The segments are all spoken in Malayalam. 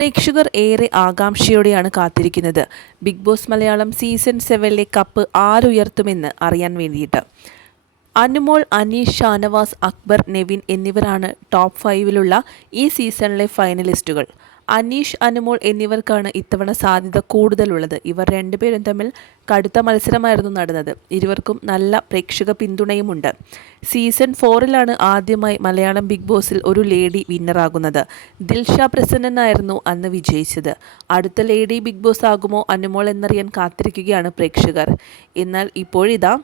പ്രേക്ഷകർ ഏറെ ആകാംക്ഷയോടെയാണ് കാത്തിരിക്കുന്നത്. ബിഗ് ബോസ് മലയാളം സീസൺ സെവനിലെ കപ്പ് ആരുയർത്തുമെന്ന് അറിയാൻ വേണ്ടിയിട്ട്. അനുമോൾ അനീഷ് ഷാനവാസ് അക്ബർ നെവിൻ എന്നിവരാണ് ടോപ്പ് ഫൈവിലുള്ള ഈ സീസണിലെ ഫൈനലിസ്റ്റുകൾ അനീഷ് അനുമോൾ എന്നിവർക്കാണ് ഇത്തവണ സാധ്യത കൂടുതലുള്ളത്. ഇവർ രണ്ടുപേരും തമ്മിൽ കടുത്ത മത്സരമായിരുന്നു നടന്നത്. ഇരുവർക്കും നല്ല പ്രേക്ഷക പിന്തുണയുമുണ്ട്. സീസൺ ഫോറിലാണ് ആദ്യമായി മലയാളം ബിഗ് ബോസിൽ ഒരു ലേഡി വിന്നറാകുന്നത്. ദിൽഷ പ്രസന്നനായിരുന്നു അന്ന് വിജയിച്ചത്. അടുത്ത ലേഡി ബിഗ് ബോസ് ആകുമോ അനുമോൾ എന്നറിയാൻ കാത്തിരിക്കുകയാണ് പ്രേക്ഷകർ. എന്നാൽ ഇപ്പോഴിതാ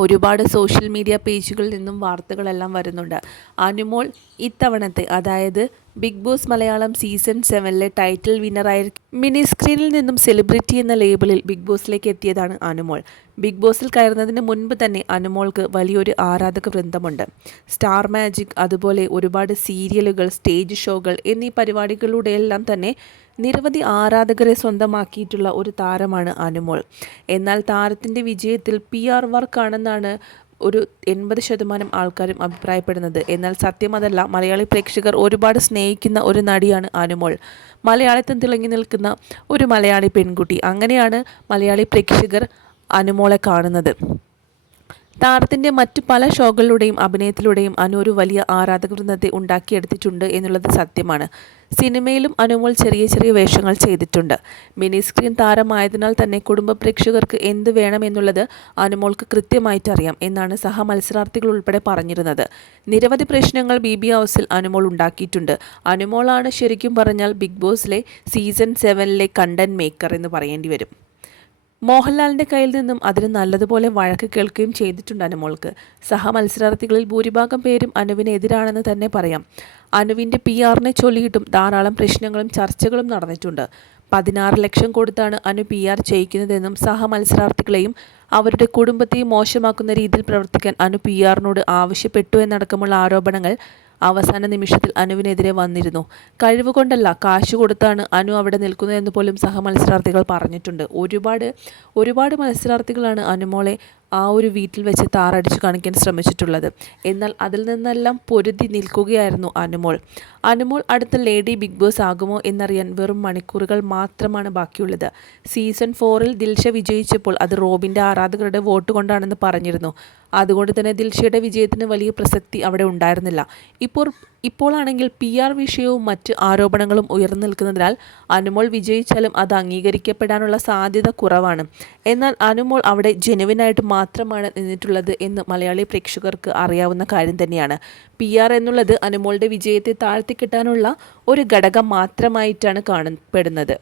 ഒരുപാട് സോഷ്യൽ മീഡിയ പേജുകളിൽ നിന്നും വാർത്തകളെല്ലാം വരുന്നുണ്ട്. അനുമോൾ ഇത്തവണത്തെ അതായത് ബിഗ് ബോസ് മലയാളം സീസൺ സെവനിലെ ടൈറ്റിൽ വിന്നറായ മിനി സ്ക്രീനിൽ നിന്നും സെലിബ്രിറ്റി എന്ന ലേബിളിൽ ബിഗ് ബോസിലേക്ക് എത്തിയതാണ് അനുമോൾ. ബിഗ് ബോസിൽ കയറുന്നതിന് മുൻപ് തന്നെ അനുമോൾക്ക് വലിയൊരു ആരാധക വൃന്ദമുണ്ട്. സ്റ്റാർ മാജിക് അതുപോലെ ഒരുപാട് സീരിയലുകൾ സ്റ്റേജ് ഷോകൾ എന്നീ പരിപാടികളുടെയെല്ലാം തന്നെ നിരവധി ആരാധകരെ സ്വന്തമാക്കിയിട്ടുള്ള ഒരു താരമാണ് അനുമോൾ. എന്നാൽ താരത്തിന്റെ വിജയത്തിൽ പി ആർ വർക്കാണെന്നാണ് ഒരു എൺപത് ശതമാനം ആൾക്കാരും അഭിപ്രായപ്പെടുന്നത്. എന്നാൽ സത്യമതല്ല മലയാളി പ്രേക്ഷകർ ഒരുപാട് സ്നേഹിക്കുന്ന ഒരു നടിയാണ് ആനുമോൾ മലയാളത്തിൽ തിളങ്ങി നിൽക്കുന്ന ഒരു മലയാളി പെൺകുട്ടി. അങ്ങനെയാണ് മലയാളി പ്രേക്ഷകർ അനുമോളെ കാണുന്നത്. താരത്തിന്റെ മറ്റു പല ഷോകളിലൂടെയും അഭിനയത്തിലൂടെയും അനു ഒരു വലിയ ആരാധക വൃന്ദത്തെ ഉണ്ടാക്കിയെടുത്തിട്ടുണ്ട് എന്നുള്ളത് സത്യമാണ്. സിനിമയിലും അനുമോൾ ചെറിയ ചെറിയ വേഷങ്ങൾ ചെയ്തിട്ടുണ്ട്. മിനി സ്ക്രീൻ താരമായതിനാൽ തന്നെ കുടുംബ പ്രേക്ഷകർക്ക് എന്ത് വേണമെന്നുള്ളത് അനുമോൾക്ക് കൃത്യമായിട്ട് അറിയാം എന്നാണ് സഹ മത്സരാർത്ഥികൾ ഉൾപ്പെടെ പറഞ്ഞിരുന്നത്. നിരവധി പ്രശ്നങ്ങൾ ബി ബി ഹൗസിൽ അനുമോൾ ഉണ്ടാക്കിയിട്ടുണ്ട്. അനുമോളാണ് ശരിക്കും പറഞ്ഞാൽ ബിഗ് ബോസിലെ സീസൺ സെവനിലെ കണ്ടന്റ് മേക്കർ എന്ന് പറയേണ്ടി വരും. മോഹൻലാലിന്റെ കയ്യിൽ നിന്നും അതിന് നല്ലതുപോലെ വഴക്ക് കേൾക്കുകയും ചെയ്തിട്ടുണ്ട് അനുമോൾക്ക് സഹമത്സരാർത്ഥികളിൽ ഭൂരിഭാഗം പേരും അനുവിനെതിരാണെന്ന് തന്നെ പറയാം. അനുവിന്റെ പി ആറിനെ ചൊല്ലിയിട്ടും ധാരാളം പ്രശ്നങ്ങളും ചർച്ചകളും നടന്നിട്ടുണ്ട്. പതിനാറ് ലക്ഷം കൊടുത്താണ് അനു പി ആർ ചെയ്യിക്കുന്നതെന്നും സഹമത്സരാർത്ഥികളെയും അവരുടെ കുടുംബത്തെയും മോശമാക്കുന്ന രീതിയിൽ പ്രവർത്തിക്കാൻ അനു പി ആറിനോട് ആവശ്യപ്പെട്ടു എന്നടക്കമുള്ള ആരോപണങ്ങൾ അവസാന നിമിഷത്തിൽ അനുവിനെതിരെ വന്നിരുന്നു. കഴിവുകൊണ്ടല്ല കാശ് കൊടുത്താണ് അനു അവിടെ നിൽക്കുന്നതെന്ന് പോലും സഹമത്സരാർത്ഥികൾ പറഞ്ഞിട്ടുണ്ട്. ഒരുപാട് ഒരുപാട് മത്സരാർത്ഥികളാണ് അനുമോളെ ആ ഒരു വീട്ടിൽ വെച്ച് താറടിച്ചു കാണിക്കാൻ ശ്രമിച്ചിട്ടുള്ളത്. എന്നാൽ അതിൽ നിന്നെല്ലാം പൊരുതി നിൽക്കുകയായിരുന്നു അനുമോൾ. അനുമോൾ അടുത്ത ലേഡി ബിഗ് ബോസ് ആകുമോ എന്നറിയാൻ വെറും മണിക്കൂറുകൾ മാത്രമാണ് ബാക്കിയുള്ളത്. സീസൺ ഫോറിൽ ദിൽഷ വിജയിച്ചപ്പോൾ അത് റോബിന്റെ ആരാധകരുടെ വോട്ട് കൊണ്ടാണെന്ന് പറഞ്ഞിരുന്നു. അതുകൊണ്ട് തന്നെ ദിൽഷയുടെ വിജയത്തിന് വലിയ പ്രസക്തി അവിടെ ഉണ്ടായിരുന്നില്ല. ഇപ്പോൾ ഇപ്പോളാണെങ്കിൽ പി ആർ വിഷയവും മറ്റ് ആരോപണങ്ങളും ഉയർന്നു നിൽക്കുന്നതിനാൽ അനുമോൾ വിജയിച്ചാലും അത് അംഗീകരിക്കപ്പെടാനുള്ള സാധ്യത കുറവാണ്. എന്നാൽ അനുമോൾ അവിടെ ജെനുവിനായിട്ട് മാത്രമാണ് നിന്നിട്ടുള്ളത് എന്ന് മലയാളി പ്രേക്ഷകർക്ക് അറിയാവുന്ന കാര്യം തന്നെയാണ്. പി ആർ എന്നുള്ളത് അനുമോളുടെ വിജയത്തെ താഴ്ത്തിക്കിട്ടാനുള്ള ഒരു ഘടകം മാത്രമായിട്ടാണ് കാണപ്പെടുന്നത്.